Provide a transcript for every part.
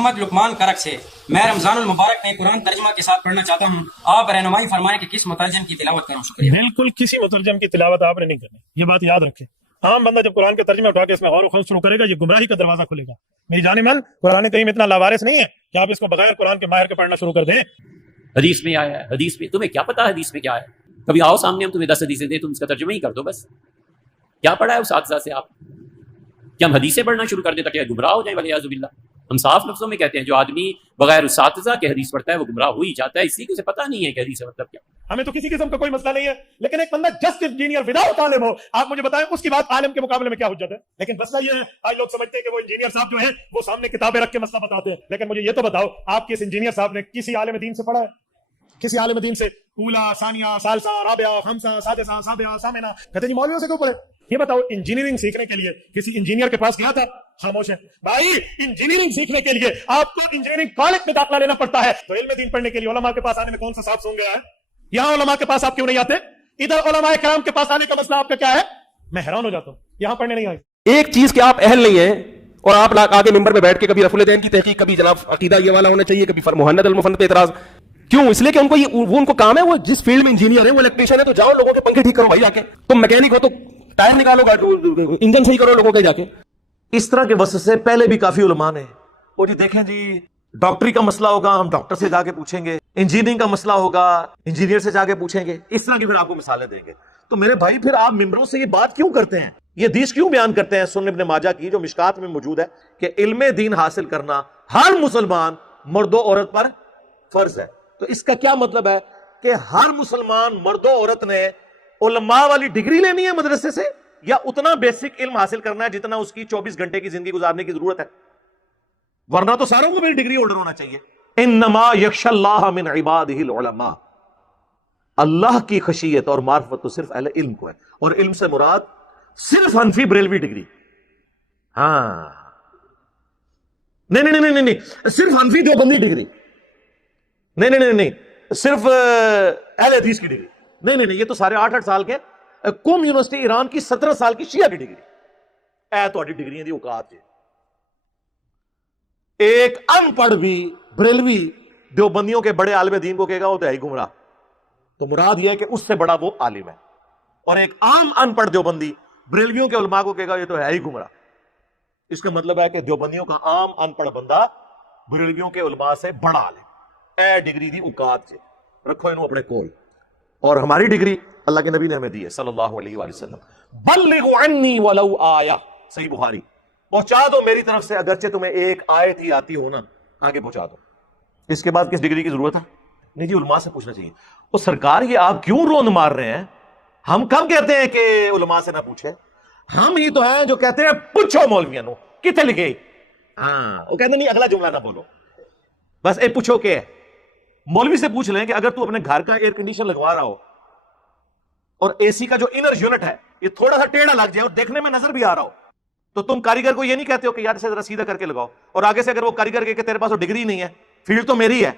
محمد لقمان کرک سے میں رمضان المبارک میں قرآن ترجمہ کے ساتھ پڑھنا چاہتا ہوں، آپ رہنمائی فرمائیں کہ کس مترجم کی تلاوت کروں؟ شکریہ۔ بالکل کسی مترجم کی تلاوت آپ نے نہیں کرنی، یہ بات یاد رکھیں۔ عام بندہ جب قرآن کے ترجمے اٹھا کے اس میں غور و خوض شروع کرے گا، یہ گمراہی کا دروازہ کھلے گا۔ میری جان من، قرآن کریم اتنا لاوارث نہیں ہے کہ آپ اس کو بغیر قرآن کے ماہر کے پڑھنا شروع کر دیں۔ حدیث میں آیا ہے، حدیث میں تمہیں کیا پتا ہے حدیث میں کیا ہے؟ کبھی آؤ سامنے، ہم تمہیں 10 حدیثیں دیں، تم اس کا ترجمہ ہی کر دو بس۔ کیا پڑھا ہے اس اساتذہ سے آپ؟ کیا ہم حدیثیں پڑھنا شروع کر دیں تاکہ گمراہ ہو جائیں؟ ولیعوذ باللہ۔ ہم صاف لفظوں میں کہتے ہیں جو آدمی بغیر اساتذہ کے حدیث پڑھتا ہے وہ گمراہ ہو ہی جاتا ہے، اسی کو اسے پتہ نہیں ہے کہ حدیث کا مطلب کیا۔ ہمیں تو کسی قسم کا کوئی مسئلہ نہیں ہے، لیکن ایک بندہ جسٹ انجینئر وداؤٹ عالم ہو، آپ مجھے بتائیں اس کی بات عالم کے مقابلے میں کیا حجت ہے؟ لیکن مسئلہ یہ ہے، آج لوگ سمجھتے ہیں کہ وہ انجینئر صاحب جو ہیں وہ سامنے کتابیں رکھ کے مسئلہ بتاتے ہیں، لیکن مجھے یہ تو بتاؤ آپ کے اس انجینئر صاحب نے کسی عالم دین سے پڑھا ہے؟ کسی عالم دین سے اولا، ثانیہ، ثالثہ، رابعہ، خمسہ، سادسہ، سابعہ، ثامنہ کہتے ہیں مولویوں سے کیوں پڑھے؟ یہ بتاؤ انجینئرنگ سیکھنے کے لیے کسی انجینئر کے پاس گیا تھا؟ خاموش ہے بھائی۔ انجینئرنگ سیکھنے کے لیے آپ کو انجینئرنگ کالج میں داخلہ لینا پڑتا ہے، تو علم دین پڑھنے کے لیے علماء کے پاس آنے میں کون سا صاحب سونگ گیا ہے؟ یہاں علماء کے پاس آپ کیوں نہیں آتے؟ ادھر علماء کرام کے پاس آنے کا مسئلہ آپ کا کیا ہے؟ میں حیران ہو جاتا ہوں، یہاں پڑھنے نہیں آئے۔ ایک چیز کہ آپ اہل نہیں ہیں اور آپ آگے ممبر میں بیٹھ کے کبھی رفع الدین کی تحقیق، کبھی جناب عقیدہ یہ والا ہونا چاہیے، کبھی محند المفند پہ اعتراض کیوں؟ اس لیے کہ ان کو کام ہے، وہ جس فیلڈ میں انجینئر ہے، وہ الیکٹریشین ہے، تو جاؤ لوگوں کے پنکھے ٹھیک کرو بھائی جا کے۔ تم میکینک ہو تو ٹائر نکالو، انجن صحیح کرو لوگوں کے جا کے۔ اس طرح کے وسط سے پہلے بھی کافی علماء نے وہ جی دیکھیں جی ڈاکٹری کا مسئلہ ہوگا ہم ڈاکٹر سے جا کے پوچھیں گے، انجینئرنگ کا مسئلہ ہوگا انجینئر سے جا کے پوچھیں گے، اس طرح کی پھر آپ کو مثالیں دیں گے۔ تو میرے بھائی پھر آپ ممبروں سے یہ بات کیوں کرتے ہیں، یہ حدیث کیوں بیان کرتے ہیں سنن ابن ماجہ کی جو مشکات میں موجود ہے کہ علم دین حاصل کرنا ہر مسلمان مرد و عورت پر فرض ہے؟ تو اس کا کیا مطلب ہے کہ ہر مسلمان مرد و عورت نے علماء والی ڈگری لینی ہے مدرسے سے، یا اتنا بیسک علم حاصل کرنا ہے جتنا اس کی 24 گھنٹے کی زندگی گزارنے کی ضرورت ہے؟ ورنہ تو ساروں کو میری ڈگری ہولڈر ہونا چاہیے۔ انما یخشى اللہ من عبادہ العلماء، اللہ کی خشیت اور معرفت تو صرف اہل علم کو ہے، اور علم سے مراد صرف حنفی بریلوی ڈگری، ہاں نہیں، صرف حنفی دیوبندی ڈگری نہیں، صرف اہل حدیث کی ڈگری نہیں، یہ تو سارے 8 سال کے قوم یونیورسٹی ایران کی 17 سال کی شیعہ کی ڈگری اے تہاڈی ڈگریاں دی اوقات ہے۔ ایک ان پڑھ بھی بریلوی دیوبندیوں کے بڑے عالم دین کو کہے گا وہ تو ہے ہی گمراہ، تو مراد یہ ہے کہ اس سے بڑا وہ عالم ہے، اور ایک عام ان پڑھ دیوبندی بریلویوں کے علماء کو کہے گا یہ تو ہے ہی گمراہ۔ اس کا مطلب ہے کہ دیوبندیوں کا عام ان پڑھ بندہ بریلویوں کے علماء سے بڑا عالم اے ڈگری دی اوقات سے رکھو انہوں اپنے کول۔ اور ہماری ڈگری اللہ کے نبی نے ہمیں دی ہے صلی اللہ علیہ وآلہ وسلم، بلغوا عنی ولو آیہ، صحیح بخاری، پہنچا دو میری طرف سے اگرچہ تمہیں ایک آیت ہی آتی ہو نا، آگے پہنچا دو۔ اس کے بعد کس ڈگری کی ضرورت ہے؟ نہیں جی علماء سے پوچھنا چاہیے۔ وہ سرکار یہ آپ کیوں روند مار رہے ہیں؟ ہم کم کہتے ہیں کہ علماء سے نہ پوچھیں، ہم ہی تو ہیں جو کہتے ہیں پوچھو مولویوں نو کتنے لکھے، ہاں وہ کہتے نہیں اگلا جملہ نہ بولو، بس اے پوچھو کہ مولوی سے پوچھ لیں کہ اگر تو اپنے گھر کا ایئر کنڈیشن لگوا رہا ہو اور اے سی کا جو انر یونٹ ہے یہ تھوڑا سا ٹیڑھا لگ جائے اور دیکھنے میں نظر بھی آ رہا ہو، تو تم کاریگر کو یہ نہیں کہتے ہو کہ یار اسے ذرا سیدھا کر کے لگاؤ، اور آگے سے اگر وہ کاریگر کہ تیرے پاس وہ ڈگری نہیں ہے، فیلڈ تو میری ہے،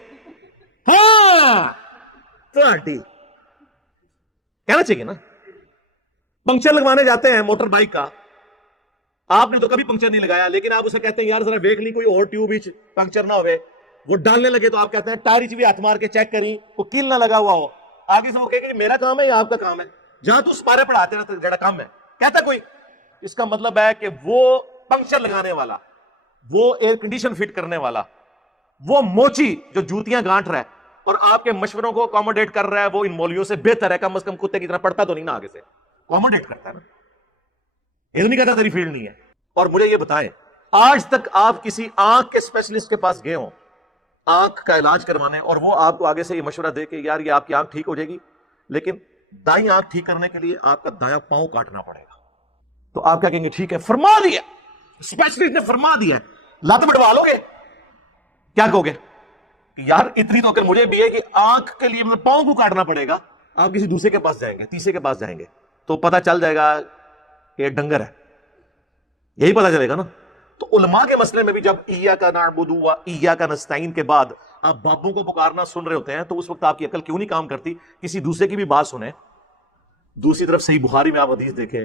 ہاں کہنا چاہیے نا۔ پنکچر لگوانے جاتے ہیں موٹر بائک کا، آپ نے تو کبھی پنکچر نہیں لگایا، لیکن آپ اسے کہتے ہیں یار ذرا دیکھ لی کوئی اور ٹیوب پنکچر نہ ہوئے، وہ ڈالنے لگے تو آپ کہتے ہیں ٹائر بھی ہاتھ مار کے چیک کری وہ کیل نہ لگا ہوا ہو، آگے سے وہ کہے کہ میرا کام ہے یا آپ کا کام ہے، جہاں تو اس پارے پڑھاتے رہتے جڑا کام ہے کہتا کوئی۔ اس کا مطلب ہے کہ وہ پنکچر لگانے والا، وہ ایئر کنڈیشن فٹ کرنے والا، وہ موچی جو جوتیاں گانٹ رہا ہے اور آپ کے مشوروں کو اکوموڈیٹ کر رہا ہے، وہ ان مولویوں سے بہتر ہے، کم از کم کتے کی طرح پڑھتا تو نہیں نا، آگے سے اکوموڈیٹ کرتا ہے نا، یہ نہیں کہتا تیری فیلڈ نہیں ہے۔ اور مجھے یہ بتائیں آج تک آپ کسی آنکھ کے اسپیشلسٹ کے پاس گئے ہوں آنکھ کا علاج کروانے، اور وہ آپ کو آگے سے یہ مشورہ دے کہ یار یہ آپ کی آنکھ ٹھیک ہو جائے گی، لیکن دائیں آنکھ ٹھیک کرنے کے لیے آپ کا دایاں پاؤں کاٹنا پڑے گا، تو آپ کیا کہیں گے ٹھیک ہے فرما دیا، اسپیشلسٹ نے فرما دیا ہے، لات بڑھوا لو گے؟ کیا کہو گے کہ یار اتنی تو اگر مجھے بھی ہے کہ آنکھ کے لیے مطلب پاؤں کو کاٹنا پڑے گا، آپ کسی دوسرے کے پاس جائیں گے، تیسرے کے پاس جائیں گے تو پتہ چل جائے گا کہ ڈنگر ہے، یہی پتہ چلے گا نا۔ تو علماء کے مسئلے میں بھی جب ایاک نعبد و ایاک نستعین کے بعد آپ باپوں کو پکارنا سن رہے ہوتے ہیں تو اس وقت آپ کی عقل کیوں نہیں کام کرتی؟ کسی دوسرے کی بھی بات سنیں۔ دوسری طرف صحیح بخاری میں آپ حدیث دیکھیں